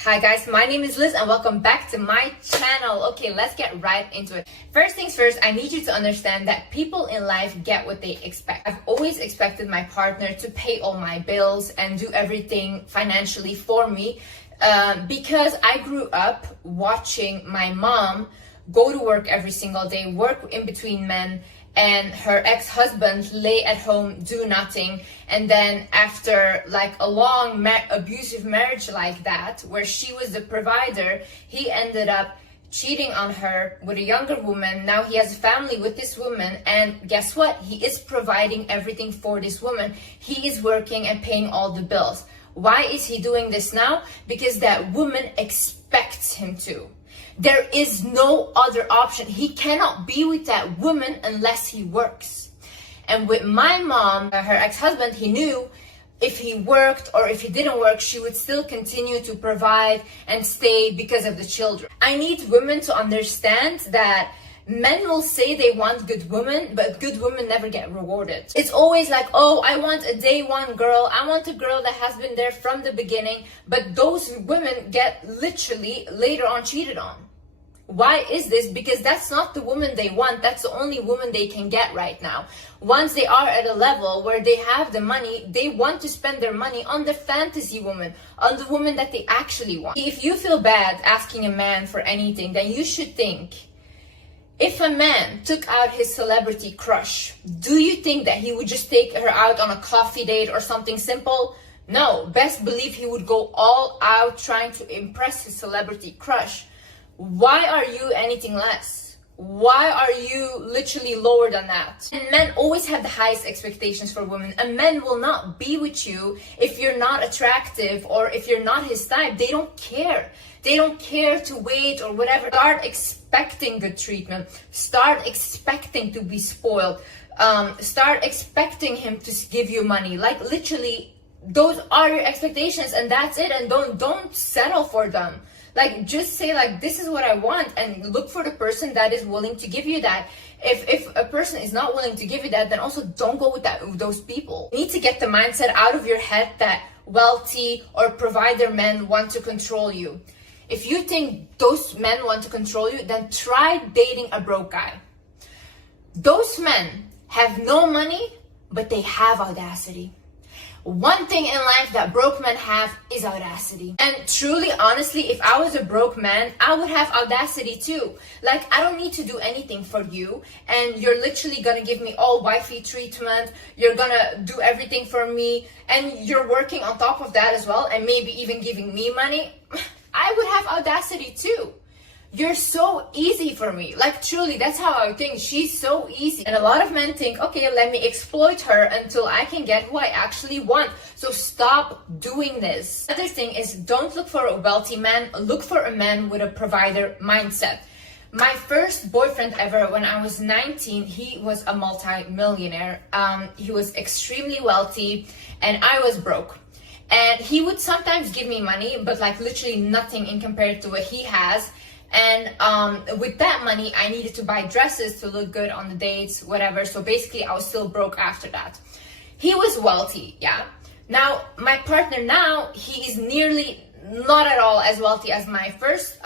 Hi guys, my name is Liz and welcome back to my channel. Okay, let's get right into it. First things first, I need you to understand that people in life get what they expect. I've always expected my partner to pay all my bills and do everything financially for me because I grew up watching my mom go to work every single day, work in between men, and her ex-husband lay at home, do nothing. And then after like a long abusive marriage like that, where she was the provider, he ended up cheating on her with a younger woman. Now he has a family with this woman, and guess what? He is providing everything for this woman. He is working and paying all the bills. Why is he doing this now? Because that woman expects him to. There is no other option. He cannot be with that woman unless he works. And with my mom, her ex-husband, he knew if he worked or if he didn't work, she would still continue to provide and stay because of the children. I need women to understand that men will say they want good women, but good women never get rewarded. It's always like, oh, I want a day one girl. I want a girl that has been there from the beginning. But those women get literally later on cheated on. Why is this? Because that's not the woman they want. That's the only woman they can get right now. Once they are at a level where they have the money, they want to spend their money on the fantasy woman, on the woman that they actually want. If you feel bad asking a man for anything, then you should think, if a man took out his celebrity crush, do you think that he would just take her out on a coffee date or something simple? No, best believe he would go all out trying to impress his celebrity crush. Why are you anything less? Why are you literally lower than that? And men always have the highest expectations for women. A man will not be with you if you're not attractive or if you're not his type. They don't care. They don't care to wait or whatever. Start expecting good treatment. Start expecting to be spoiled. Start expecting him to give you money. Like literally, those are your expectations and that's it. And don't settle for them. Like, just say, like, this is what I want, and look for the person that is willing to give you that. If a person is not willing to give you that, then also don't go with those people. You need to get the mindset out of your head that wealthy or provider men want to control you. If you think those men want to control you, then try dating a broke guy. Those men have no money, but they have audacity. One thing in life that broke men have is audacity. And truly, honestly, if I was a broke man, I would have audacity too. Like, I don't need to do anything for you, and you're literally gonna give me all wifey treatment, you're gonna do everything for me, and you're working on top of that as well, and maybe even giving me money. I would have audacity too. You're so easy for me. Like, truly, that's how I think. She's so easy. And a lot of men think, okay, let me exploit her until I can get who I actually want. So stop doing this. Another thing is, don't look for a wealthy man. Look for a man with a provider mindset. My first boyfriend ever, when I was 19, he was a multi-millionaire. He was extremely wealthy and I was broke. And he would sometimes give me money, but like literally nothing in compared to what he has. And with that money, I needed to buy dresses to look good on the dates, whatever. So basically, I was still broke after that. He was wealthy, yeah. Now, my partner now, he is nearly not at all as wealthy as my first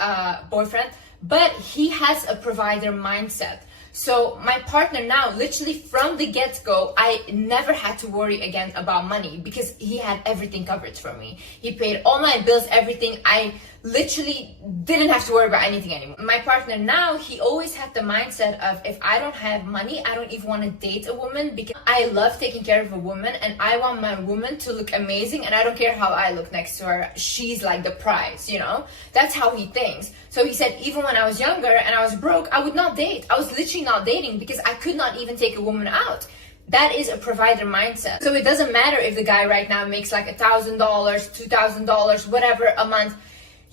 boyfriend, but he has a provider mindset. So my partner now, literally from the get-go, I never had to worry again about money because he had everything covered for me. He paid all my bills, everything. I literally didn't have to worry about anything anymore. My partner now, he always had the mindset of, if I don't have money, I don't even want to date a woman because I love taking care of a woman and I want my woman to look amazing and I don't care how I look next to her. She's like the prize, you know? That's how he thinks. So he said, even when I was younger and I was broke, I would not date. I was literally not dating because I could not even take a woman out. That is a provider mindset. So it doesn't matter if the guy right now makes like $1,000, $2,000, whatever a month.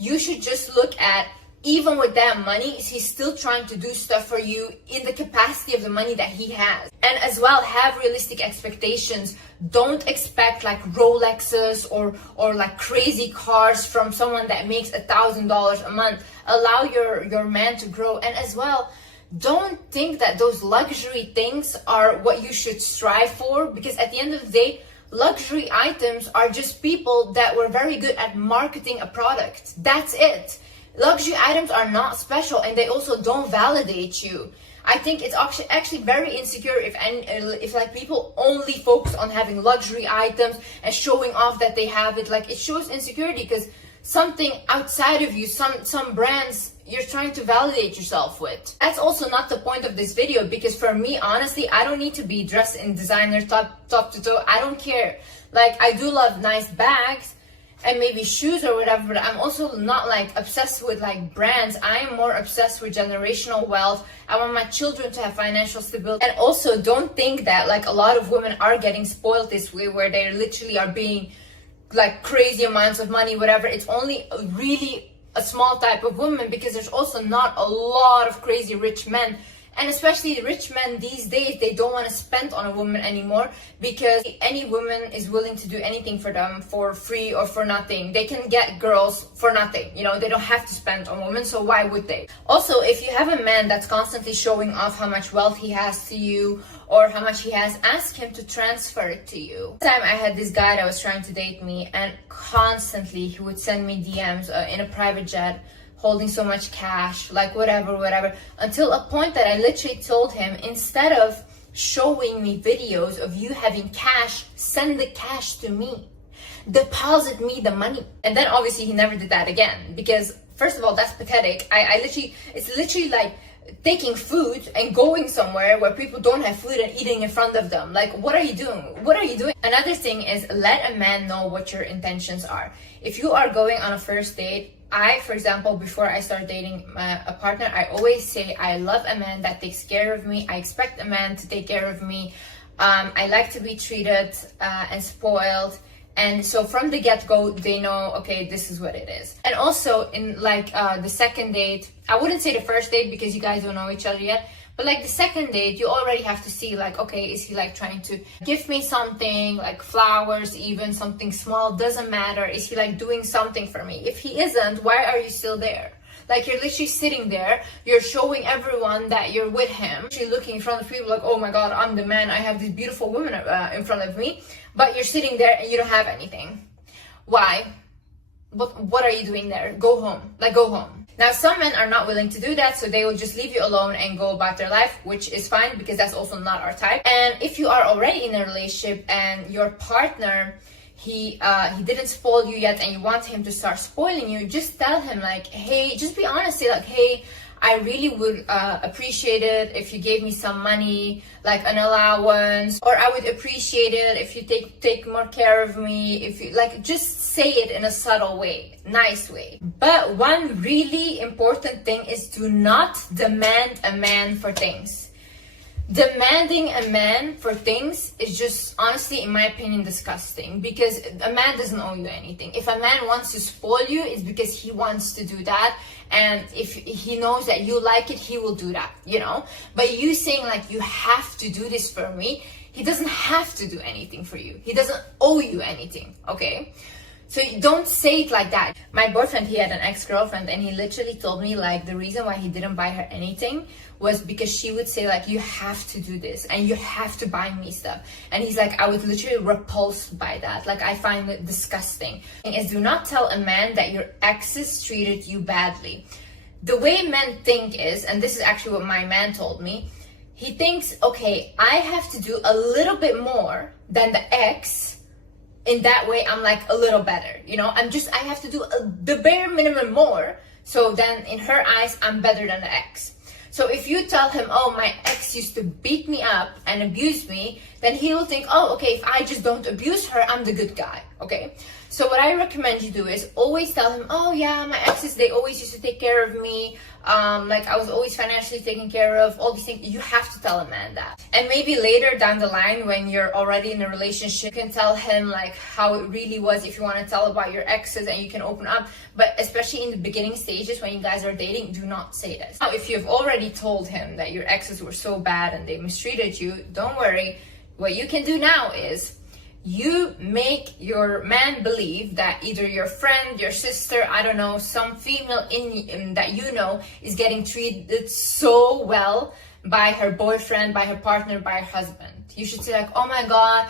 You should just look at, even with that money, is he still trying to do stuff for you in the capacity of the money that he has? And as well, have realistic expectations. Don't expect like Rolexes or like crazy cars from someone that makes $1,000 a month. Allow your man to grow. And as well, don't think that those luxury things are what you should strive for, because at the end of the day, luxury items are just people that were very good at marketing a product. That's it. Luxury items are not special, and they also don't validate you. I think it's actually very insecure if like people only focus on having luxury items and showing off that they have it. Like, it shows insecurity because something outside of you, some brands you're trying to validate yourself with. That's also not the point of this video, because for me, honestly, I don't need to be dressed in designer top to toe. I don't care. Like, I do love nice bags and maybe shoes or whatever, but I'm also not like obsessed with like brands. I am more obsessed with generational wealth. I want my children to have financial stability. And also, don't think that like a lot of women are getting spoiled this way, where they literally are being like crazy amounts of money, whatever. It's only really a small type of woman, because there's also not a lot of crazy rich men. And especially rich men these days, they don't want to spend on a woman anymore, because any woman is willing to do anything for them for free or for nothing. They can get girls for nothing, you know, they don't have to spend on women, so why would they? Also, if you have a man that's constantly showing off how much wealth he has to you or how much he has, ask him to transfer it to you. One time I had this guy that was trying to date me, and constantly he would send me DMs in a private jet, holding so much cash, like whatever, until a point that I literally told him, instead of showing me videos of you having cash, send the cash to me. Deposit me the money. And then obviously he never did that again, because first of all, that's pathetic. It's literally like taking food and going somewhere where people don't have food and eating in front of them. Like, what are you doing? What are you doing? Another thing is, let a man know what your intentions are. If you are going on a first date, for example, before I start dating a partner, I always say I love a man that takes care of me. I expect a man to take care of me. I like to be treated and spoiled. And so from the get-go, they know, okay, this is what it is. And also in like the second date, I wouldn't say the first date because you guys don't know each other yet, but like the second date, you already have to see like, okay, is he like trying to give me something, like flowers, even something small, doesn't matter. Is he like doing something for me? If he isn't, why are you still there? Like, you're literally sitting there, you're showing everyone that you're with him, you're looking in front of people like, oh my god, I'm the man, I have this beautiful woman in front of me, but you're sitting there and you don't have anything. Why? What are you doing there? Go home. Like, go home. Now, some men are not willing to do that, so they will just leave you alone and go about their life, which is fine because that's also not our type. And if you are already in a relationship and your partner, he didn't spoil you yet and you want him to start spoiling you, just tell him like, hey, just be honest, say like, hey, I really would appreciate it if you gave me some money, like an allowance, or I would appreciate it if you take more care of me. If you like, just say it in a subtle way, nice way. But one really important thing is, do not demand a man for things. Demanding a man for things is just, honestly, in my opinion, disgusting, because a man doesn't owe you anything. If a man wants to spoil you, it's because he wants to do that, and if he knows that you like it, he will do that, you know? But you saying like, you have to do this for me, he doesn't have to do anything for you. He doesn't owe you anything, okay? So don't say it like that. My boyfriend, he had an ex-girlfriend, and he literally told me like the reason why he didn't buy her anything was because she would say like, you have to do this and you have to buy me stuff. And he's like, I was literally repulsed by that. Like, I find it disgusting. And is, do not tell a man that your exes treated you badly. The way men think is, and this is actually what my man told me, he thinks, okay, I have to do a little bit more than the ex. In that way, I'm like a little better, you know? I have to do the bare minimum more, so then in her eyes, I'm better than the ex. So if you tell him, oh, my ex used to beat me up and abuse me, then he will think, oh, okay, if I just don't abuse her, I'm the good guy, okay? So what I recommend you do is always tell him, oh yeah, my exes, they always used to take care of me. Like, I was always financially taken care of, all these things. You have to tell a man that. And maybe later down the line, when you're already in a relationship, you can tell him like how it really was, if you want to tell about your exes, and you can open up. But especially in the beginning stages when you guys are dating, do not say this. Now, if you've already told him that your exes were so bad and they mistreated you, don't worry. What you can do now is, you make your man believe that either your friend, your sister, I don't know, some female in that you know is getting treated so well by her boyfriend, by her partner, by her husband. You should say like, oh my god,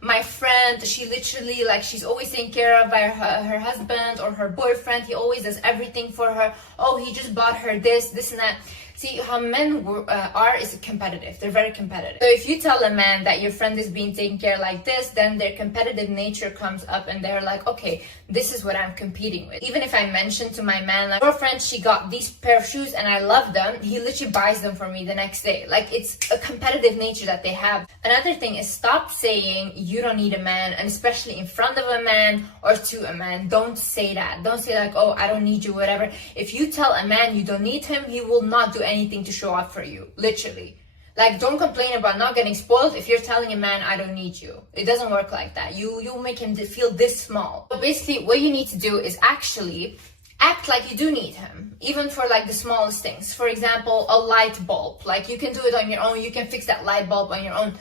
my friend, she literally like, she's always taken care of by her husband or her boyfriend. He always does everything for her. Oh, he just bought her this and that. See, how men are is competitive. They're very competitive. So if you tell a man that your friend is being taken care like this, then their competitive nature comes up and they're like, okay, this is what I'm competing with. Even if I mention to my man, like, girlfriend, she got these pair of shoes and I love them, he literally buys them for me the next day. Like, it's a competitive nature that they have. Another thing is, stop saying you don't need a man, and especially in front of a man or to a man. Don't say that. Don't say like, oh, I don't need you, whatever. If you tell a man you don't need him, he will not do anything to show up for you, literally. Like, don't complain about not getting spoiled if you're telling a man, I don't need you. It doesn't work like that. You'll make him feel this small. So basically, what you need to do is actually act like you do need him, even for like the smallest things. For example, a light bulb. Like, you can do it on your own. You can fix that light bulb on your own.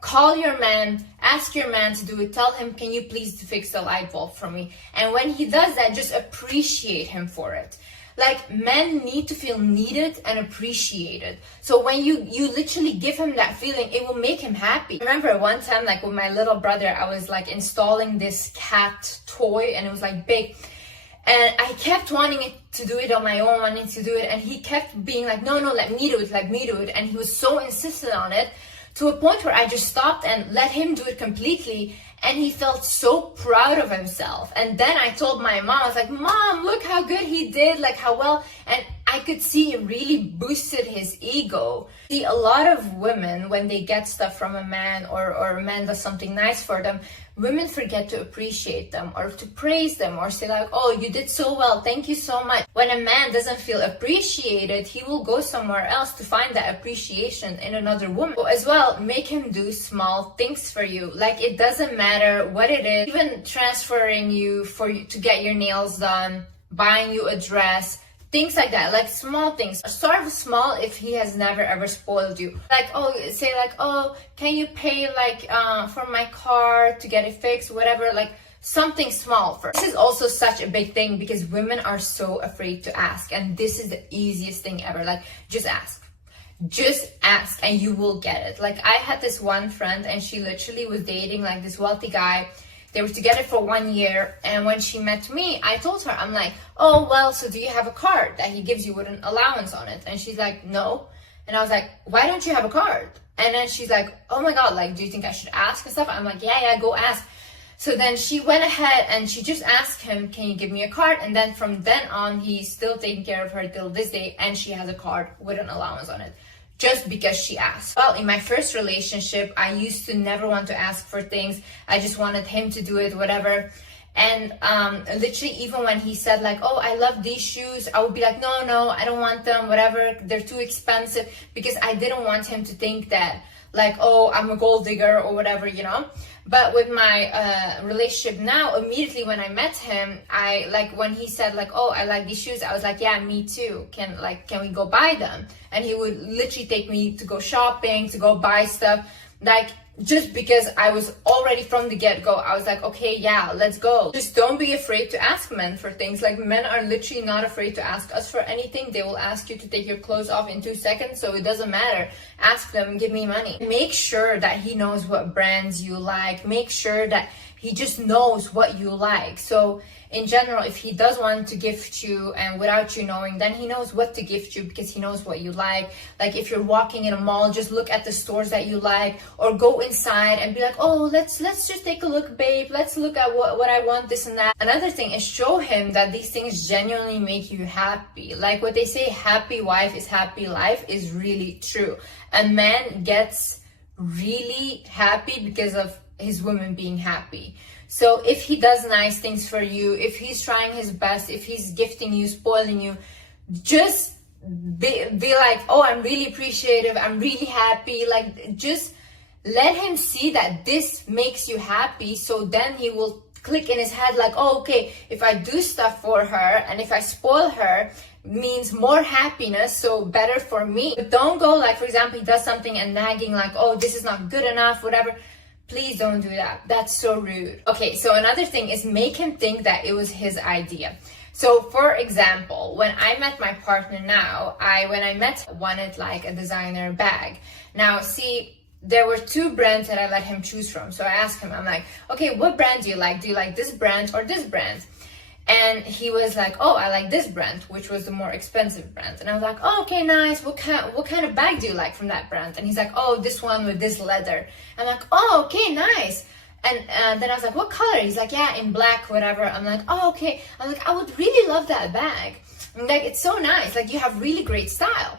Call your man, ask your man to do it. Tell him, can you please fix the light bulb for me? And when he does that, just appreciate him for it. Like, men need to feel needed and appreciated. So when you literally give him that feeling, it will make him happy. I remember one time, like with my little brother, I was like installing this cat toy and it was like big. And I kept wanting it to do it on my own, wanting to do it. And he kept being like, no, let me do it, let me do it. And he was so insistent on it, to a point where I just stopped and let him do it completely. And he felt so proud of himself. And then I told my mom, I was like, Mom, look how good he did, like how well. And I could see it really boosted his ego. See, a lot of women, when they get stuff from a man or a man does something nice for them, women forget to appreciate them or to praise them or say like, oh, you did so well, thank you so much. When a man doesn't feel appreciated, he will go somewhere else to find that appreciation in another woman. So as well, make him do small things for you. Like, it doesn't matter what it is, even transferring you to get your nails done, buying you a dress, things like that, like small things. Start small if he has never ever spoiled you. Like, oh, say like, oh, can you pay like for my car to get it fixed, whatever, like something small first. This is also such a big thing because women are so afraid to ask, and this is the easiest thing ever. Like, just ask. Just ask and you will get it. Like, I had this one friend and she literally was dating like this wealthy guy. They were together for 1 year, and when she met me, I told her, I'm like, oh, well, so do you have a card that he gives you with an allowance on it? And she's like, no. And I was like, why don't you have a card? And then she's like, oh my God, like, do you think I should ask and stuff? I'm like, yeah, go ask. So then she went ahead and she just asked him, can you give me a card? And then from then on, he's still taking care of her till this day, and she has a card with an allowance on it, just because she asked. Well, in my first relationship, I used to never want to ask for things. I just wanted him to do it, whatever. And literally, even when he said like, oh, I love these shoes, I would be like, no, I don't want them, whatever, they're too expensive, because I didn't want him to think that like, oh, I'm a gold digger or whatever, you know. But with my relationship now, immediately when I met him, I like, when he said like, oh, I like these shoes, I was like, yeah, me too. Can we go buy them? And he would literally take me to go shopping, to go buy stuff, like, just because I was already from the get-go, I was like, okay, yeah, let's go. Just don't be afraid to ask men for things. Like, men are literally not afraid to ask us for anything. They will ask you to take your clothes off in 2 seconds, so it doesn't matter. Ask them, give me money. Make sure that he knows what brands you like. Make sure that he just knows what you like. So in general, if he does want to gift you and without you knowing, then he knows what to gift you because he knows what you like. Like, if you're walking in a mall, just look at the stores that you like, or go inside and be like, oh, let's just take a look, babe. Let's look at what I want, this and that. Another thing is, show him that these things genuinely make you happy. Like what they say, happy wife is happy life, is really true. A man gets really happy because of his woman being happy. So if he does nice things for you, if he's trying his best, if he's gifting you, spoiling you, just be like, oh, I'm really appreciative, I'm really happy. Like, just let him see that this makes you happy, so then he will click in his head like, oh, okay, if I do stuff for her and if I spoil her, means more happiness, so better for me. But don't go like, for example, he does something and nagging like, oh, this is not good enough, whatever. Please don't do that. That's so rude. Okay, so another thing is, make him think that it was his idea. So for example, when I met my partner now, wanted like a designer bag. Now see, there were two brands that I let him choose from. So I asked him, I'm like, okay, what brand do you like? Do you like this brand or this brand? And he was like, oh, I like this brand, which was the more expensive brand. And I was like, oh, okay, nice. What kind of bag do you like from that brand? And he's like, oh, this one with this leather. I'm like, oh, okay, nice. And then I was like, what color? He's like, yeah, in black, whatever. I'm like, oh, okay. I'm like, I would really love that bag. I'm like, it's so nice. Like, you have really great style.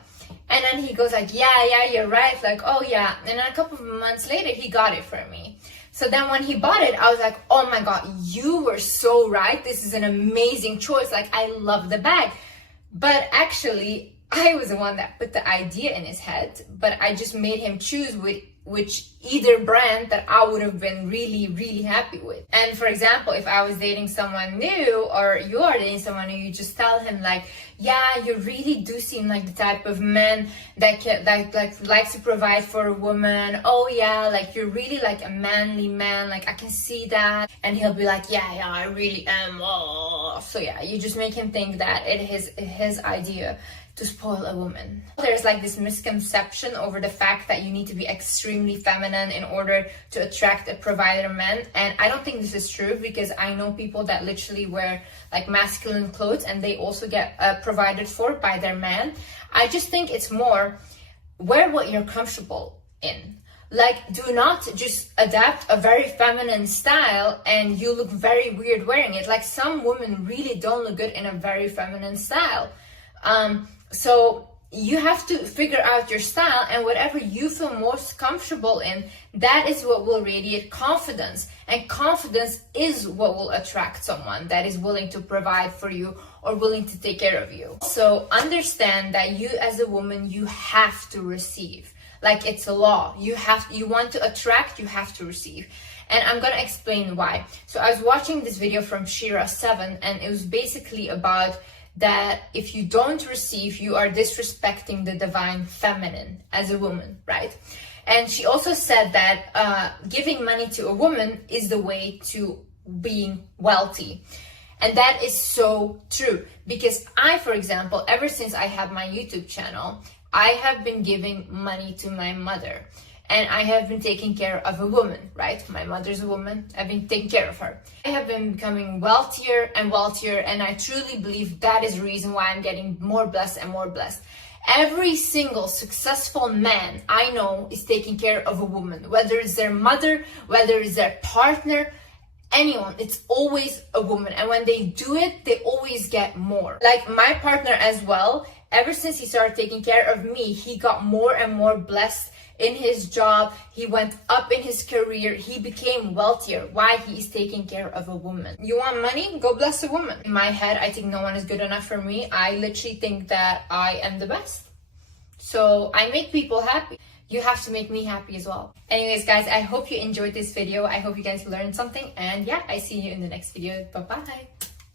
And then he goes like, yeah, you're right. Like, oh, yeah. And then a couple of months later, he got it for me. So then when he bought it, I was like, oh my God, you were so right. This is an amazing choice. Like, I love the bag. But actually, I was the one that put the idea in his head. But I just made him choose which either brand that I would have been really, really happy with. And for example, if I was dating someone new, or you are dating someone new, you just tell him like, yeah, you really do seem like the type of man that likes to provide for a woman. Oh yeah, like you're really like a manly man, like I can see that. And he'll be like, yeah, I really am. Oh. So yeah, you just make him think that it is his idea to spoil a woman. There's like this misconception over the fact that you need to be extremely feminine in order to attract a provider man. And I don't think this is true, because I know people that literally wear like masculine clothes and they also get provided for by their man. I just think it's more, wear what you're comfortable in. Like, do not just adapt a very feminine style and you look very weird wearing it. Like, some women really don't look good in a very feminine style. So you have to figure out your style, and whatever you feel most comfortable in, that is what will radiate confidence. And confidence is what will attract someone that is willing to provide for you or willing to take care of you. So understand that you as a woman, you have to receive. Like, it's a law. You want to attract, you have to receive. And I'm gonna explain why. So I was watching this video from Shira7, and it was basically about that if you don't receive, you are disrespecting the divine feminine as a woman, right? And she also said that giving money to a woman is the way to being wealthy. And that is so true, because I, for example, ever since I had my YouTube channel, I have been giving money to my mother. And I have been taking care of a woman, right? My mother's a woman. I've been taking care of her. I have been becoming wealthier and wealthier, and I truly believe that is the reason why I'm getting more blessed and more blessed. Every single successful man I know is taking care of a woman, whether it's their mother, whether it's their partner, anyone, it's always a woman. And when they do it, they always get more. Like my partner as well, ever since he started taking care of me, he got more and more blessed in his job. He went up in his career. He became wealthier. Why? He is taking care of a woman. You want money? Go bless a woman. In my head, I think no one is good enough for me. I literally think that I am the best. So I make people happy. You have to make me happy as well. Anyways, guys, I hope you enjoyed this video. I hope you guys learned something. And yeah, I see you in the next video. Bye-bye.